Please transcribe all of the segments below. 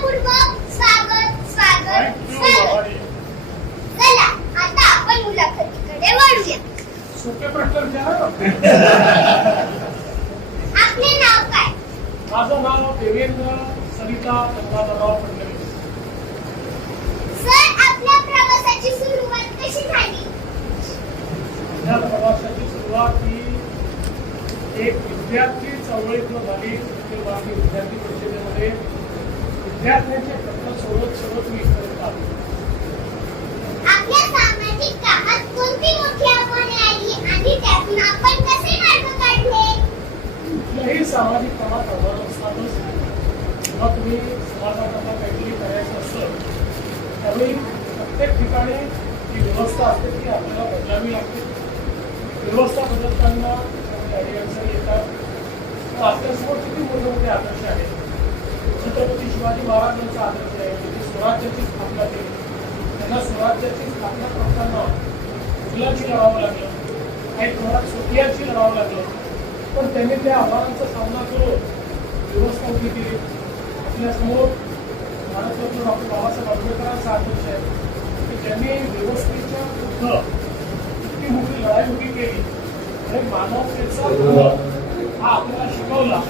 मनपूर्वक स्वागत स्वागत स्वागत. चला आता आपण मुलाखतीकडे वळूया. सोपे प्रश्न विचारा. आपले नाव काय? माझं नाव देवेंद्र सरिता चंद्राराव फडणवीस. सर, आपल्या प्रवासाची सुरुवात कशी झाली? या प्रवासाची सुरुवात ही एक विद्यार्थी चळवळीतून झाली. भारतीय विद्यार्थी परिषदेमध्ये विद्यार्थ्यांचे प्रश्न सोडत मी इथपर्यंत आलो. आपल्या सामाजिक कामात कोणती मोठी आव्हाने आली आणि त्यातून आपण कसे मार्ग काढले? कुठल्याही सामाजिक कामात आव्हानं असतातच. जेव्हा तुम्ही समाजाकरता काहीतरी करायचं असतं त्यावेळी प्रत्येक ठिकाणी जी व्यवस्था असते ती आपल्याला बदलावी लागते. व्यवस्था बदलताना काही अडचणी येतात. आपल्यासमोर किती मोठे मोठे आदर्श आहेत. छत्रपती शिवाजी महाराजांचा आदर्श आहे. त्यांनी स्वराज्याची स्थापना केली. त्यांना स्वराज्याची स्थापना करताना मुलांची लढावं लागलं, काही प्रमाणात सोटियांची लढावं लागलं, पण त्यांनी त्या आव्हानांचा सामना करून व्यवस्था उभी केली. आपल्यासमोर भारतरत्न डॉक्टर बाबासाहेब आंबेडकरांचा आदर्श आहे की ज्यांनी व्यवस्थेच्या विरुद्ध इतकी मोठी लढाई उभी केली आणि मानवतेचा हा आपल्याला शिकवला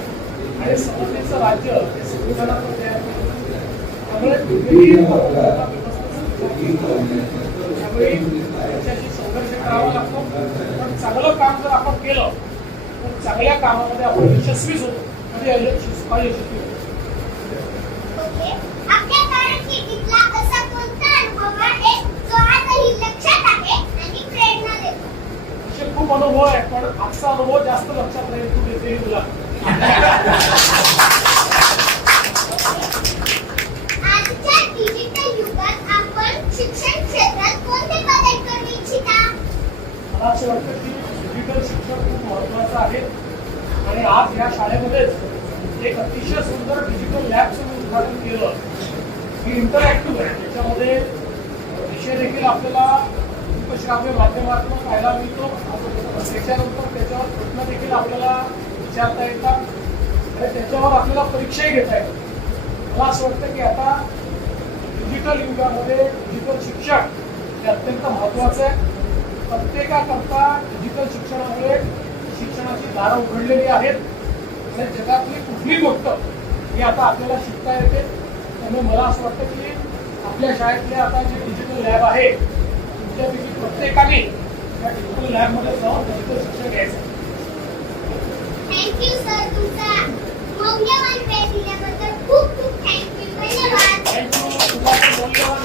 आणि समतेचं राज्य हे संविधानात तयार केलं. त्यामुळे त्यावेळी त्याच्याशी संघर्ष करावा लागतो. पण चांगलं काम जर आपण केलं तर चांगल्या कामामध्ये आपण यशस्वीच होतो. म्हणजे यशस्वी होतो. ओके. आपल्या कारकिर्दीतला असा कोणता अनुभव आहे जो आजही लक्षात आहे आणि प्रेरणा देतो? असे खूप अनुभव आहे, पण आजचा अनुभव जास्त लक्षात राहील. तू देते तुला आजच्या डिजिटल युगात आपण शिक्षण क्षेत्रात कोणते बदल करू इच्छिता? मला असं वाटतं की डिजिटल शिक्षण खूप महत्त्वाचं आहे आणि आज या शाळेमध्येच एक अतिशय सुंदर डिजिटल लॅबचं उद्घाटन केलं. ही इंटरॅक्टिव्ह आहे. त्याच्यामध्ये विषय देखील आपल्याला श्राव्य माध्यमातून पाहायला मिळतो. त्याच्यानंतर त्याच्यावर प्रश्न देखील आपल्याला विचारता येतात आणि त्याच्यावर आपल्याला परीक्षाही घेता येतात. मला असं वाटतं की आता डिजिटल युगामध्ये डिजिटल शिक्षण हे अत्यंत महत्त्वाचं आहे. प्रत्येकाकरता डिजिटल शिक्षणामुळे शिक्षणाची दारं उघडलेली आहेत आणि जगातली कुठली गोष्ट ही आता आपल्याला शिकता येते. त्यामुळे मला असं वाटतं की आपल्या शाळेतले आता जे डिजिटल लॅब आहे तुमच्यापैकी प्रत्येकाने या डिजिटल लॅबमध्ये जाऊन डिजिटल शिक्षण घ्यायचं. थँक्यू सर, तुमचा मौल्यवान वेळ दिल्याबद्दल खूप खूप थँक्यू. धन्यवाद. थँक्यू. तुला मौल्यवान